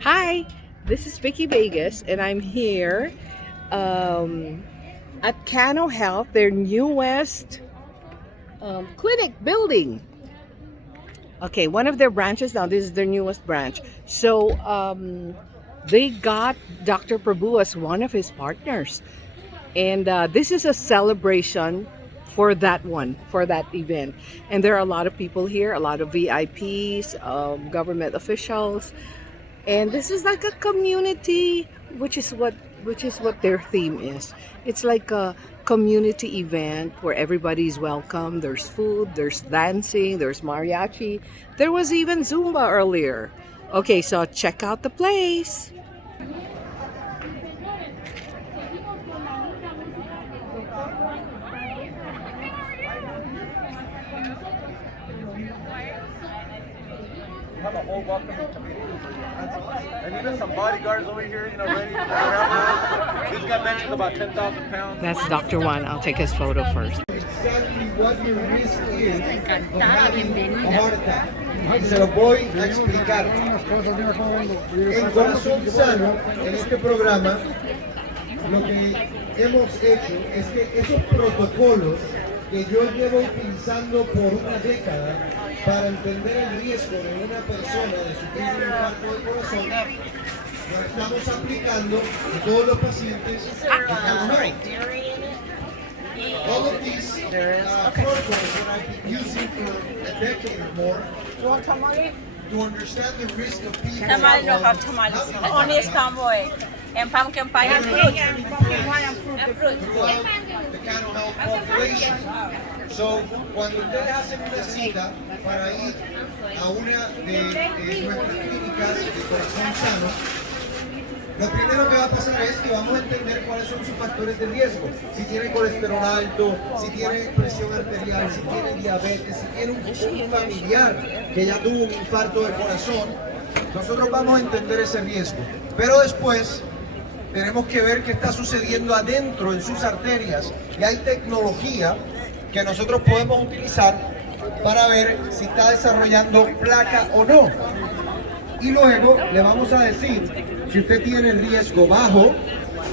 Hi, this is Vicky Vegas, and I'm here at Cano Health, their newest clinic building. Okay, one of their branches now. This is their newest branch. So they got Dr. Prabhu as one of his partners, and this is a celebration for that one, for that event. And there are a lot of people here, a lot of VIPs, government officials, and this is like a community, which is what their theme is. It's like a community event where everybody's welcome. There's food, there's dancing, there's mariachi, there was even zumba earlier. Okay, so check out the place. Have a whole welcoming committee. And even some bodyguards over here, ready for whatever. This guy mentioned about 10,000 pounds. That's Dr. Juan. I'll take his photo first. Exactly what your risk is of having a heart attack. Y se lo voy a explicar. En Corazón Sano, en este programa, lo que hemos hecho es que esos protocolos que yo llevo utilizando por una década para entender el riesgo de una persona de sufrir un infarto de corazón, lo estamos aplicando a todos los pacientes de Cano Health. All of these protocols that I've been using for a decade or more to understand the risk of people. Tamales no have tamales. Only stamboy and pumpkin pie and fruit. And fruit. Throughout the Cano Health population. So, cuando ustedes hacen una cita para ir a una de nuestras clínicas de Corazón Sano, lo primero que va a pasar es que vamos a entender cuáles son sus factores de riesgo. Si tiene colesterol alto, si tiene presión arterial, si tiene diabetes, si tiene un familiar que ya tuvo un infarto del corazón, nosotros vamos a entender ese riesgo. Pero después tenemos que ver qué está sucediendo adentro en sus arterias. Y hay tecnología que nosotros podemos utilizar para ver si está desarrollando placa o no. Y luego le vamos a decir si usted tiene riesgo bajo,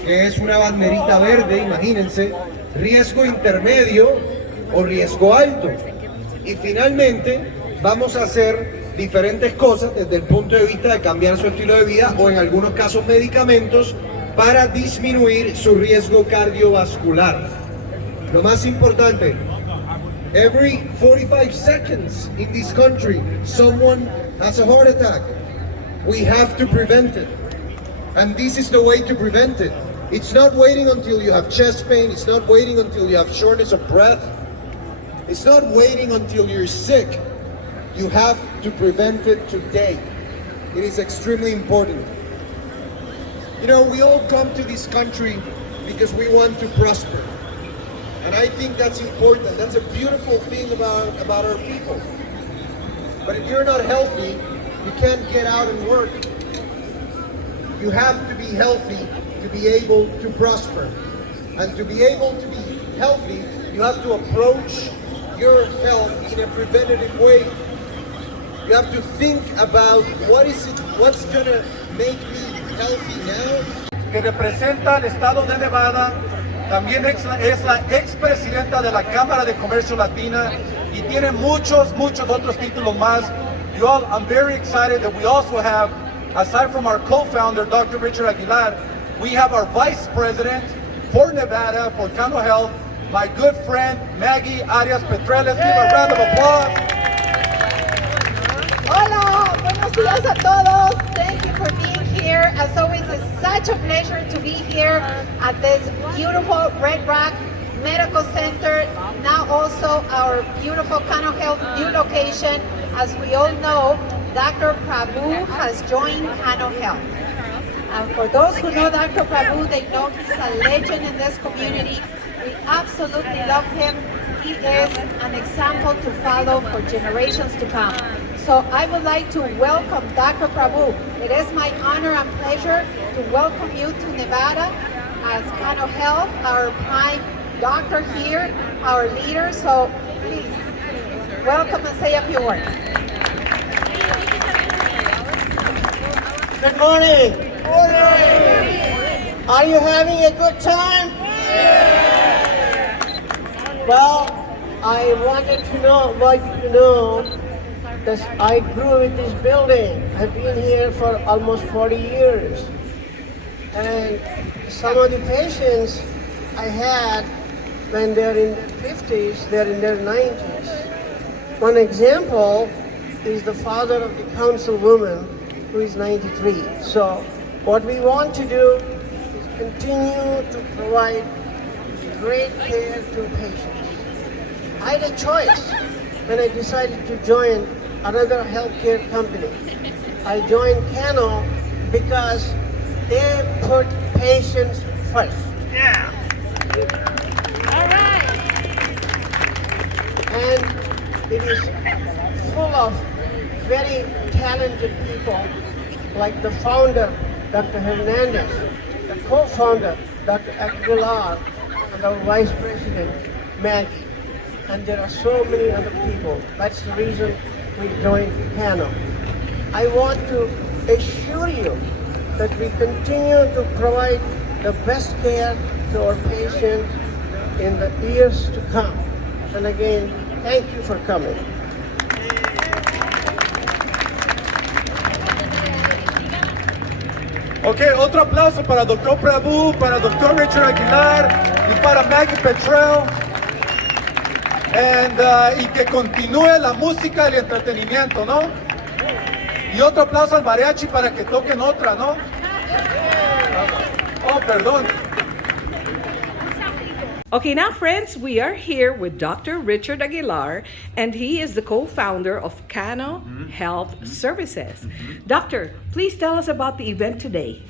que es una banderita verde, imagínense, riesgo intermedio o riesgo alto. Y finalmente vamos a hacer diferentes cosas desde el punto de vista de cambiar su estilo de vida o en algunos casos medicamentos para disminuir su riesgo cardiovascular. Lo más importante, every 45 seconds in this country, someone has a heart attack. We have to prevent it. And this is the way to prevent it. It's not waiting until you have chest pain. It's not waiting until you have shortness of breath. It's not waiting until you're sick. You have to prevent it today. It is extremely important. We all come to this country because we want to prosper. And I think that's important. That's a beautiful thing about our people. But if you're not healthy, you can't get out and work. You have to be healthy to be able to prosper. And to be able to be healthy, you have to approach your health in a preventative way. You have to think about what's gonna make me healthy now. Que representa al estado de Nevada, también es la expresidenta de la Cámara de Comercio Latina y tiene muchos otros títulos más. I'm very excited that we also have, aside from our co-founder, Dr. Richard Aguilar, we have our vice president for Nevada, for Cano Health, my good friend, Maggie Arias Petreles. Give a round of applause. Hola, buenos días a todos. Thank you for being here. As always, it's such a pleasure to be here at this beautiful Red Rock Medical Center. Now also our beautiful Cano Health new location. As we all know, Dr. Prabhu has joined Cano Health. For those who know Dr. Prabhu, they know he's a legend in this community. We absolutely love him. He is an example to follow for generations to come. So I would like to welcome Dr. Prabhu. It is my honor and pleasure to welcome you to Nevada as Cano Health, our prime doctor here, our leader. So please, welcome and say a few words. Good morning. Good morning. Are you having a good time? Well, I wanted to want you to know that I grew with this building. I've been here for almost 40 years. And some of the patients I had when they're in their 50s, they're in their 90s. One example is the father of the councilwoman who is 93. So what we want to do is continue to provide great care to patients. I had a choice when I decided to join another healthcare company. I joined Cano because they put patients first. Yeah. And it is full of very talented people like the founder, Dr. Hernandez, the co-founder, Dr. Aguilar, and our vice president, Maggie. And there are so many other people. That's the reason we joined Cano. I want to assure you that we continue to provide the best care to our patients in the years to come. And again, thank you for coming. Ok, otro aplauso para Dr. Prabhu, para Dr. Richard Aguilar y para Maggie Petrell. Y que continúe la música y el entretenimiento, ¿no? Y otro aplauso al mariachi para que toquen otra, ¿no? Oh, perdón. Okay, now friends, we are here with Dr. Richard Aguilar, and he is the co-founder of Cano Health Services. Doctor, please tell us about the event today.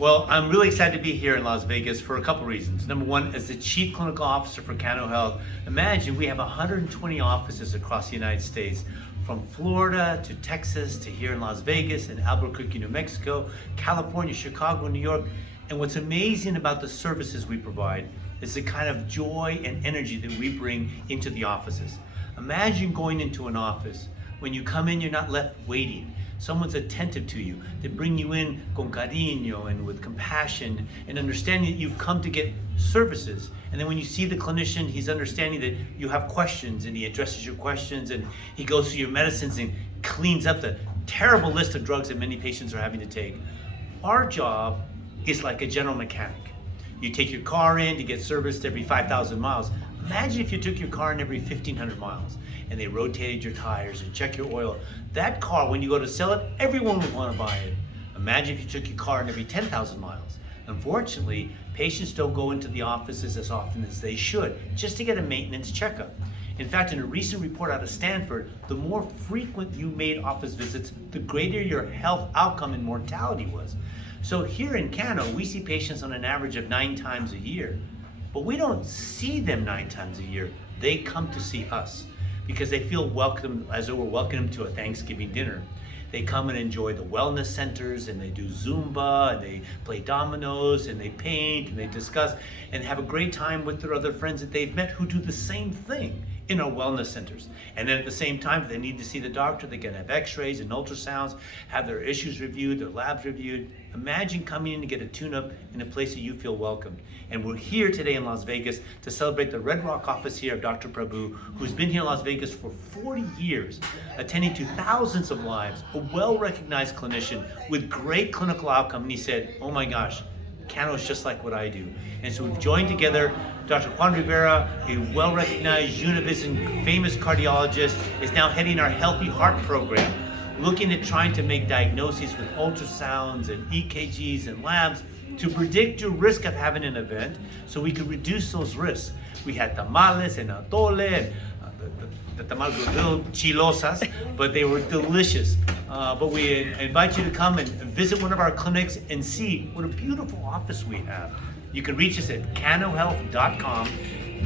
Well, I'm really excited to be here in Las Vegas for a couple reasons. Number one, as the Chief Clinical Officer for Cano Health, imagine we have 120 offices across the United States, from Florida to Texas to here in Las Vegas and Albuquerque, New Mexico, California, Chicago, New York. And what's amazing about the services we provide is the kind of joy and energy that we bring into the offices. Imagine going into an office. When you come in, you're not left waiting. Someone's attentive to you. They bring you in con cariño and with compassion and understanding that you've come to get services. And then when you see the clinician, he's understanding that you have questions and he addresses your questions and he goes through your medicines and cleans up the terrible list of drugs that many patients are having to take. Our job is like a general mechanic. You take your car in to get serviced every 5,000 miles. Imagine if you took your car in every 1,500 miles and they rotated your tires and check your oil. That car, when you go to sell it, everyone would want to buy it. Imagine if you took your car in every 10,000 miles. Unfortunately, patients don't go into the offices as often as they should, just to get a maintenance checkup. In fact, in a recent report out of Stanford, the more frequent you made office visits, the greater your health outcome and mortality was. So here in Cano, we see patients on an average of 9 times a year. But we don't see them 9 times a year. They come to see us because they feel welcome, as though we're welcoming them to a Thanksgiving dinner. They come and enjoy the wellness centers, and they do Zumba, and they play dominoes, and they paint, and they discuss, and have a great time with their other friends that they've met who do the same thing in our wellness centers. And then at the same time, if they need to see the doctor, they can have x-rays and ultrasounds, have their issues reviewed, their labs reviewed. Imagine coming in to get a tune-up in a place that you feel welcomed. And we're here today in Las Vegas to celebrate the Red Rock office here of Dr. Prabhu, who's been here in Las Vegas for 40 years, attending to thousands of lives, a well-recognized clinician with great clinical outcome. And he said, oh my gosh, Cano is just like what I do. And so we've joined together. Dr. Juan Rivera, a well-recognized Univision famous cardiologist, is now heading our Healthy Heart program, looking at trying to make diagnoses with ultrasounds and EKGs and labs to predict your risk of having an event so we could reduce those risks. We had tamales and atole, and the tamales were a little chilosas, but they were delicious. But we invite you to come and visit one of our clinics and see what a beautiful office we have. You can reach us at canohealth.com,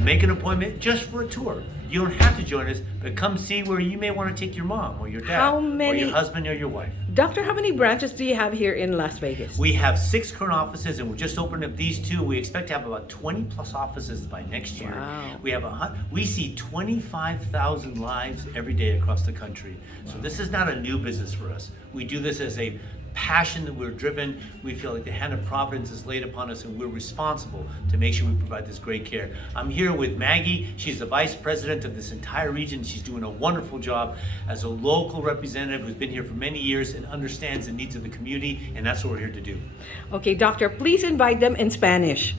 make an appointment just for a tour. You don't have to join us, but come see where you may want to take your mom or your dad or your husband or your wife. Doctor, how many branches do you have here in Las Vegas? We have 6 current offices, and we just opened up these 2. We expect to have about 20 plus offices by next year. Wow. We see 25,000 lives every day across the country. So this is not a new business for us. We do this as a passion that we're driven. We feel like the hand of providence is laid upon us, and we're responsible to make sure we provide this great care. I'm here with Maggie. She's the vice president of this entire region. She's doing a wonderful job as a local representative who's been here for many years and understands the needs of the community, and that's what we're here to do. Okay, doctor, please invite them in Spanish.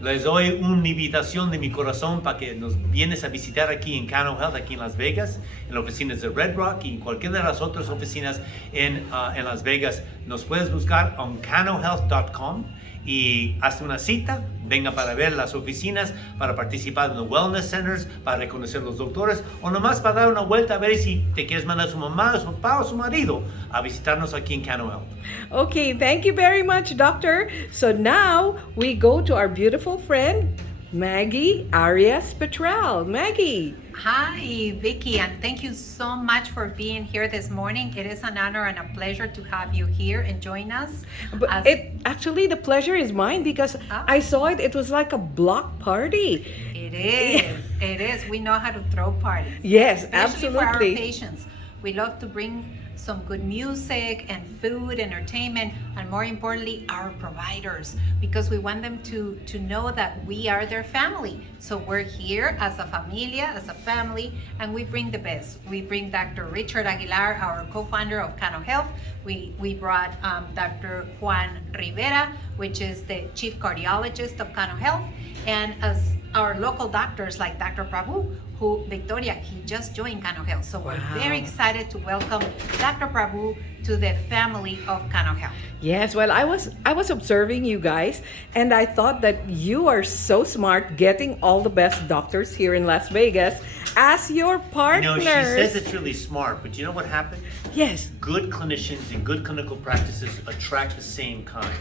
Les doy una invitación de mi corazón para que nos vienes a visitar aquí en Cano Health, aquí en Las Vegas, en las oficinas de Red Rock y en cualquiera de las otras oficinas en Las Vegas. Nos puedes buscar en canohealth.com y hazte una cita, venga para ver las oficinas, para participar en los wellness centers, para reconocer los doctores, o nomás para dar una vuelta a ver si te quieres mandar a su mamá, a su papá o su marido a visitarnos aquí en Cano Health. Okay, thank you very much, doctor. So now we go to our beautiful friend, Maggie Arias Petrel. Maggie. Hi, Vicky, and thank you so much for being here this morning. It is an honor and a pleasure to have you here and join us. But actually, the pleasure is mine because I saw it. It was like a block party. It is. It is. We know how to throw parties. Yes, Especially for our absolutely. patients. We love to bring some good music and food, entertainment, and more importantly, our providers, because we want them to know that we are their family. So we're here as a familia, as a family, and we bring the best. We bring Dr. Richard Aguilar, our co-founder of Cano Health. We brought Dr. Juan Rivera, which is the chief cardiologist of Cano Health, and as our local doctors like Dr. Prabhu, who Victoria, he just joined Cano Health. So we're very excited to welcome Dr. Prabhu to the family of Cano Health. Yes, well, I was observing you guys, and I thought that you are so smart getting all the best doctors here in Las Vegas as your partners. You know, she says it's really smart, but you know what happened? Yes. Good clinicians and good clinical practices attract the same kind.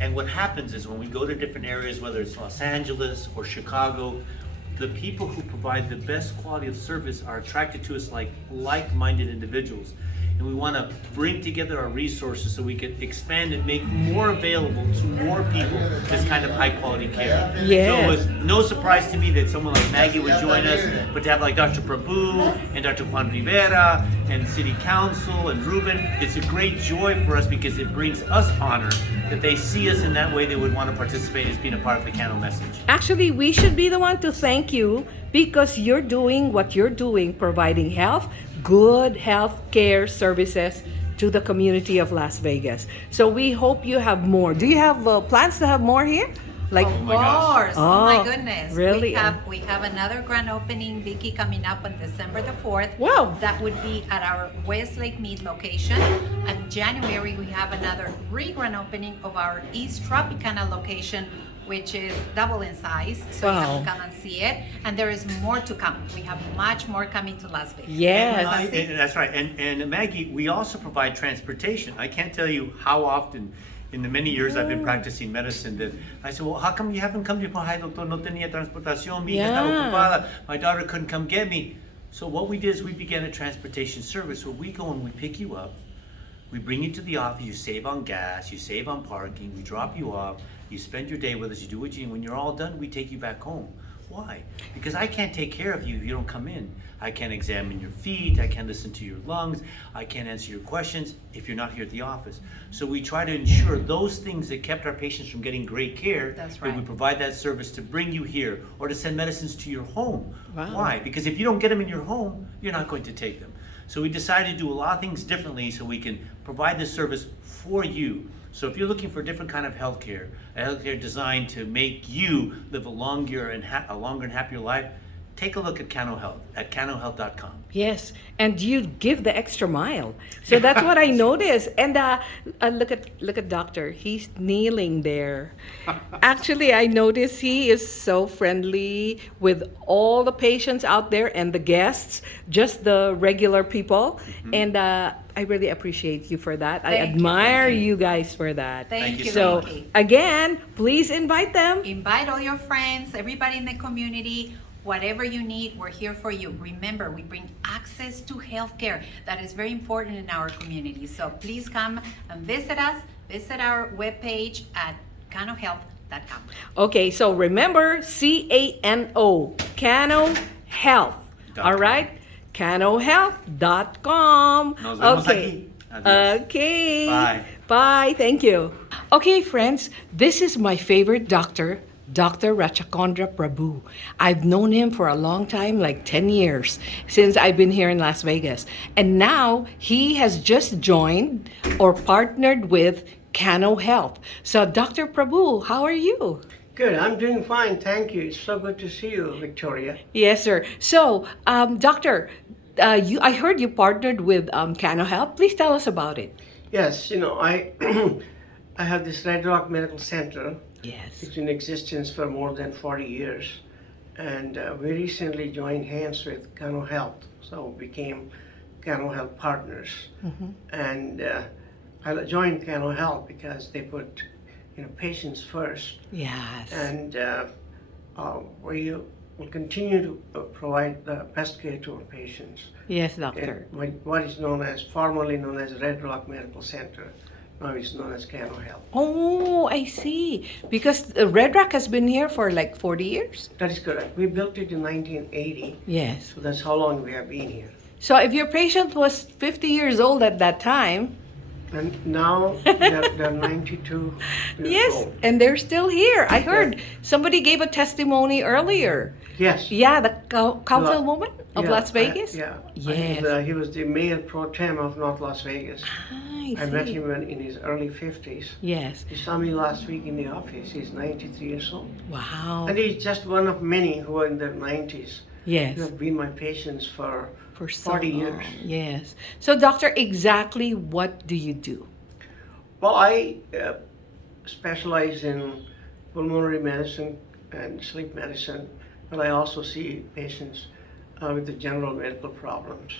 And what happens is when we go to different areas, whether it's Los Angeles or Chicago, the people who provide the best quality of service are attracted to us like-minded individuals. And we want to bring together our resources so we can expand and make more available to more people this kind of high quality care. Yes. So it was no surprise to me that someone like Maggie would join us, but to have like Dr. Prabhu and Dr. Juan Rivera and City Council and Ruben, it's a great joy for us because it brings us honor that they see us in that way they would want to participate as being a part of the Cano message. Actually, we should be the one to thank you because you're doing what you're doing, providing good health care services to the community of Las Vegas. So we hope you have more. Do you have plans to have more here? Like, Of course. Oh my goodness. Really? We have another grand opening, Vicky, coming up on December the 4th. Wow. That would be at our Westlake Mead location. In January, we have another grand opening of our East Tropicana location, which is double in size. So you have to come and see it. And there is more to come. We have much more coming to Las Vegas. yes. And that's right. And Maggie, we also provide transportation. I can't tell you how often in the many years I've been practicing medicine that I said, well, how come you haven't come to Hi, doctor, no tenía transportación, mi hija estaba ocupada, my daughter couldn't come get me. So what we did is we began a transportation service where we go and we pick you up, we bring you to the office, you save on gas, you save on parking, we drop you off, you spend your day with us, you do what you need. When you're all done, we take you back home. Why? Because I can't take care of you if you don't come in. I can't examine your feet, I can't listen to your lungs, I can't answer your questions if you're not here at the office. So we try to ensure those things that kept our patients from getting great care, That's that we right. provide that service to bring you here or to send medicines to your home. Wow. Why? Because if you don't get them in your home, you're not going to take them. So we decided to do a lot of things differently so we can provide this service for you. So if you're looking for a different kind of healthcare, a healthcare designed to make you live a longer and happier life, take a look at Cano Health at canohealth.com. Yes, and you give the extra mile. So that's what I noticed. And look at doctor. He's kneeling there. Actually, I noticed he is so friendly with all the patients out there and the guests, just the regular people. And I really appreciate you for that. I Thank you, admire Vicky. you guys for that. Thank you, So Vicky. again, please invite them. Invite all your friends, everybody in the community. Whatever you need, we're here for you. Remember, we bring access to healthcare. That is very important in our community. So please come and visit us. Visit our webpage at canohealth.com. Okay, so remember CANO, Cano Health. All right? canohealth.com. Nos vemos Okay. aquí. Adiós. Okay. Bye. Bye. Thank you. Okay, friends, this is my favorite doctor, Dr. Rachakondra Prabhu. I've known him for a long time, like 10 years, since I've been here in Las Vegas. And now he has just joined or partnered with Cano Health. So, Dr. Prabhu, how are you? Good, I'm doing fine, thank you. It's so good to see you, Victoria. Yes, sir. So, Doctor, I heard you partnered with Cano Health. Please tell us about it. Yes, I I have this Red Rock Medical Center. Yes. It's in existence for more than 40 years. And we recently joined hands with Cano Health, so became Cano Health partners. And I joined Cano Health because they put patients first. Yes. And we will continue to provide the best care to our patients. Yes, doctor. What is known as, formerly known as Red Rock Medical Center, now it's known as Cano Health. Oh, I see. Because Red Rock has been here for like 40 years? That is correct. We built it in 1980, Yes. so that's how long we have been here. So if your patient was 50 years old at that time, And now they're 92 years yes, old. and they're still here. I heard somebody gave a testimony earlier. Yes. Yeah, the councilwoman of Yeah, Las Vegas? yeah. Yes. He was the mayor pro tem of North Las Vegas. I met see. him in his early 50s. Yes. He saw me last week in the office. He's 93 years old. Wow. And he's just one of many who are in their 90s. Yes. Who have been my patients for So 40 long. years. Yes. So, doctor, exactly what do you do? Well, I specialize in pulmonary medicine and sleep medicine, but I also see patients with the general medical problems.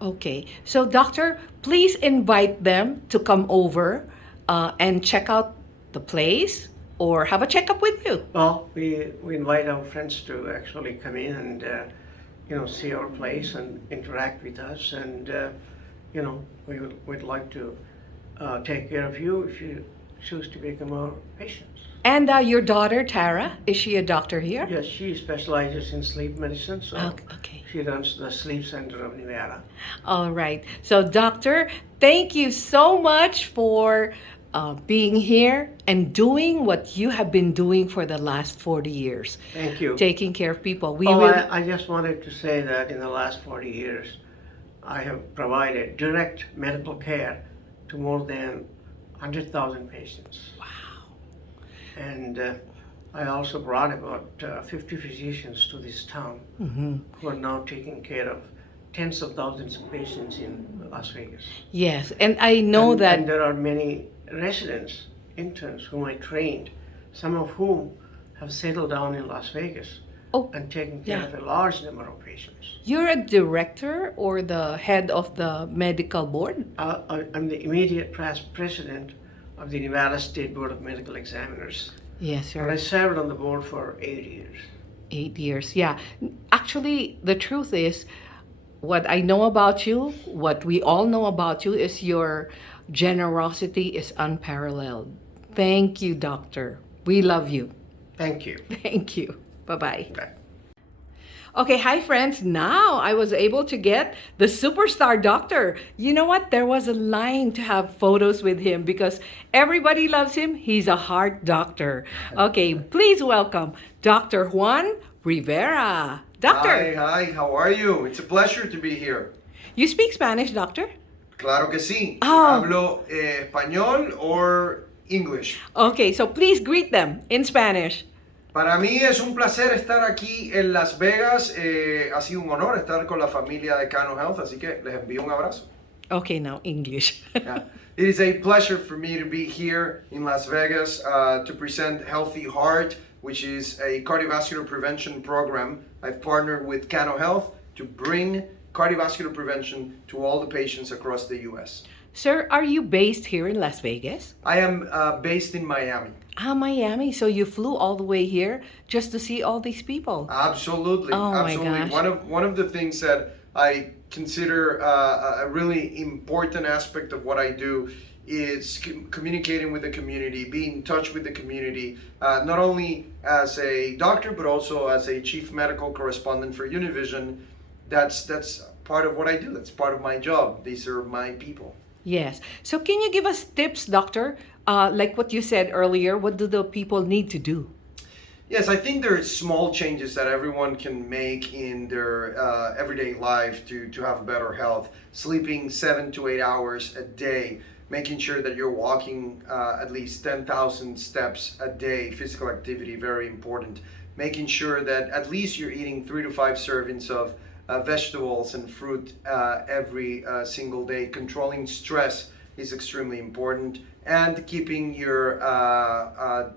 Okay. So, doctor, please invite them to come over and check out the place or have a checkup with you. Well, we invite our friends to actually come in and see our place and interact with us, and we'd like to take care of you if you choose to become our patients. And your daughter, Tara, is she a doctor here? Yes, she specializes in sleep medicine, so Okay. she runs the Sleep Center of Nevada. All right. So, doctor, thank you so much for being here and doing what you have been doing for the last 40 years. Thank you. Taking care of people. I just wanted to say that in the last 40 years, I have provided direct medical care to more than 100,000 patients. Wow. And I also brought about 50 physicians to this town who are now taking care of tens of thousands of patients in Las Vegas. Yes, and I know that. And there are many residents, interns whom I trained, some of whom have settled down in Las Vegas and taken care of a large number of patients. You're a director or the head of the medical board? I'm the immediate president of the Nevada State Board of Medical Examiners. Yes, And I sir. served on the board for 8 years. 8 years, yeah. Actually, the truth is, what I know about you, what we all know about you, is your generosity is unparalleled. Thank you, doctor. We love you. Thank you. Thank you. Bye-bye. Bye. Okay, hi friends. Now I was able to get the superstar doctor. You know what? There was a line to have photos with him because everybody loves him. He's a heart doctor. Okay, please welcome Dr. Juan Rivera. Doctor, Hi, how are you? It's a pleasure to be here. you speak Spanish, doctor? Claro que sí. Oh. Hablo español or English. Okay, so please greet them in Spanish. Para mí es un placer estar aquí en Las Vegas. Ha sido un honor estar con la familia de Cano Health, así que les envío un abrazo. Okay, now English. Yeah. It is a pleasure for me to be here in Las Vegas to present Healthy Heart, which is a cardiovascular prevention program. I've partnered with Cano Health to bring cardiovascular prevention to all the patients across the U.S. Sir, are you based here in Las Vegas? I am based in Miami. Ah, Miami. So you flew all the way here just to see all these people. Absolutely, Oh my absolutely. gosh. One of the things that I consider a really important aspect of what I do is communicating with the community, being in touch with the community, not only as a doctor but also as a chief medical correspondent for Univision. That's part of what I do. That's part of my job. These are my people. Yes. So can you give us tips, doctor? Like what you said earlier, what do the people need to do? Yes, I think there are small changes that everyone can make in their everyday life to have better health. Sleeping 7 to 8 hours a day, making sure that you're walking at least 10,000 steps a day, physical activity, very important. Making sure that at least you're eating 3 to 5 servings of vegetables and fruit every single day. Controlling stress is extremely important, and keeping your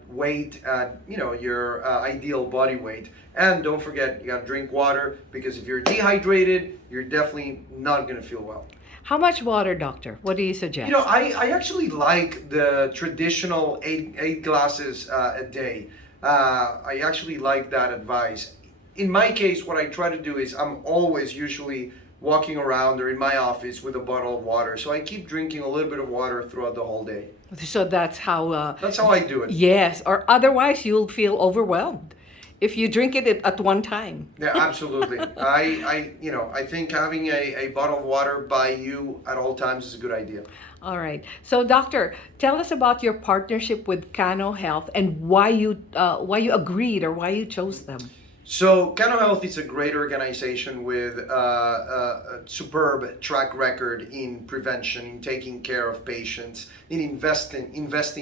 weight at your ideal body weight. And don't forget, you gotta drink water, because if you're dehydrated, you're definitely not gonna feel well. How much water, doctor? What do you suggest? I actually like the traditional eight glasses a day. I actually like that advice. In my case, what I try to do is I'm always usually walking around or in my office with a bottle of water. So I keep drinking a little bit of water throughout the whole day. So that's how. That's how I do it. Yes, or otherwise you'll feel overwhelmed if you drink it at one time. Yeah, absolutely. I think having a bottle of water by you at all times is a good idea. All right. So, doctor, tell us about your partnership with Cano Health and why you agreed or why you chose them. So, Cano Health is a great organization with a superb track record in prevention, in taking care of patients, in investing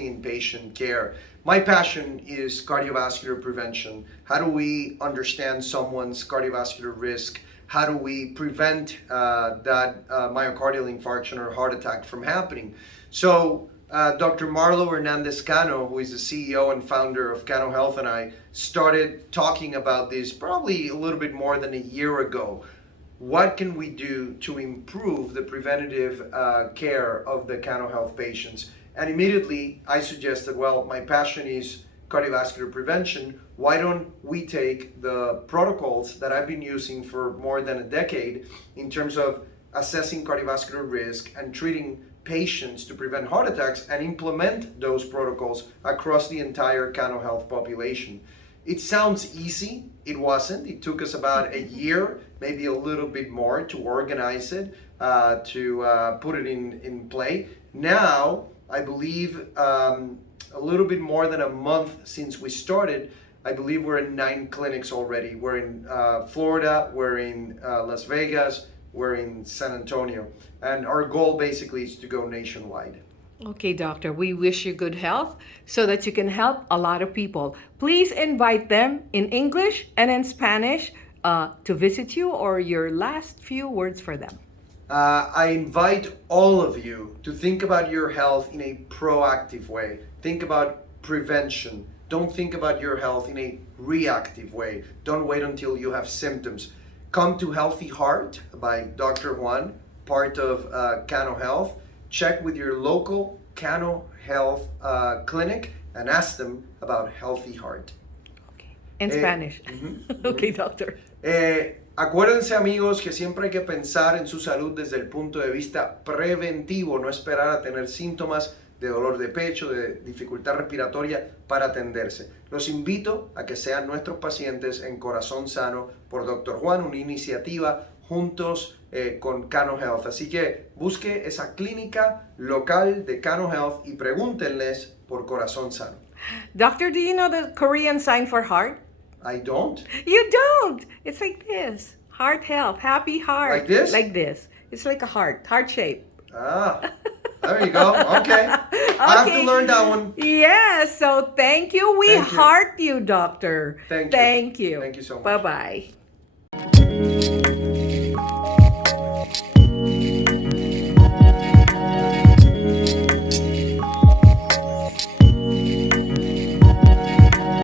in patient care. My passion is cardiovascular prevention. How do we understand someone's cardiovascular risk? How do we prevent that myocardial infarction or heart attack from happening? So, Dr. Marlo Hernandez Cano, who is the CEO and founder of Cano Health, and I started talking about this probably a little bit more than a year ago. What can we do to improve the preventative care of the Cano Health patients? And immediately I suggested, well, my passion is cardiovascular prevention. Why don't we take the protocols that I've been using for more than a decade in terms of assessing cardiovascular risk and treating patients to prevent heart attacks, and implement those protocols across the entire Cano Health population? It sounds easy. It wasn't. It took us about a year, maybe a little bit more, to organize it, to put it in play. Now, I believe a little bit more than a month since we started, I believe we're in 9 clinics already. We're in Florida, we're in Las Vegas, we're in San Antonio. And our goal basically is to go nationwide. Okay, doctor, we wish you good health so that you can help a lot of people. Please invite them in English and in Spanish to visit you, or your last few words for them. I invite all of you to think about your health in a proactive way. Think about prevention. Don't think about your health in a reactive way. Don't wait until you have symptoms. Come to Healthy Heart by Dr. Juan, part of Cano Health. Check with your local Cano Health clinic and ask them about Healthy Heart. Okay. In Spanish. Okay, doctor. Acuérdense, amigos, que siempre hay que pensar en su salud desde el punto de vista preventivo, no esperar a tener síntomas de dolor de pecho, de dificultad respiratoria para atenderse. Los invito a que sean nuestros pacientes en Corazón Sano por Dr. Juan, una iniciativa juntos con Cano Health. Así que busque esa clínica local de Cano Health y pregúntenles por Corazón Sano. Doctor, do you know the Korean sign for heart? I don't. You don't. It's like this. Heart health. Happy heart. Like this? Like this. It's like a heart shape. Ah, there you go. Okay. I have to learn that one. Yes. So thank you. We Thank you. heart you, doctor. Thank you. Thank you. Thank you so much. Bye-bye.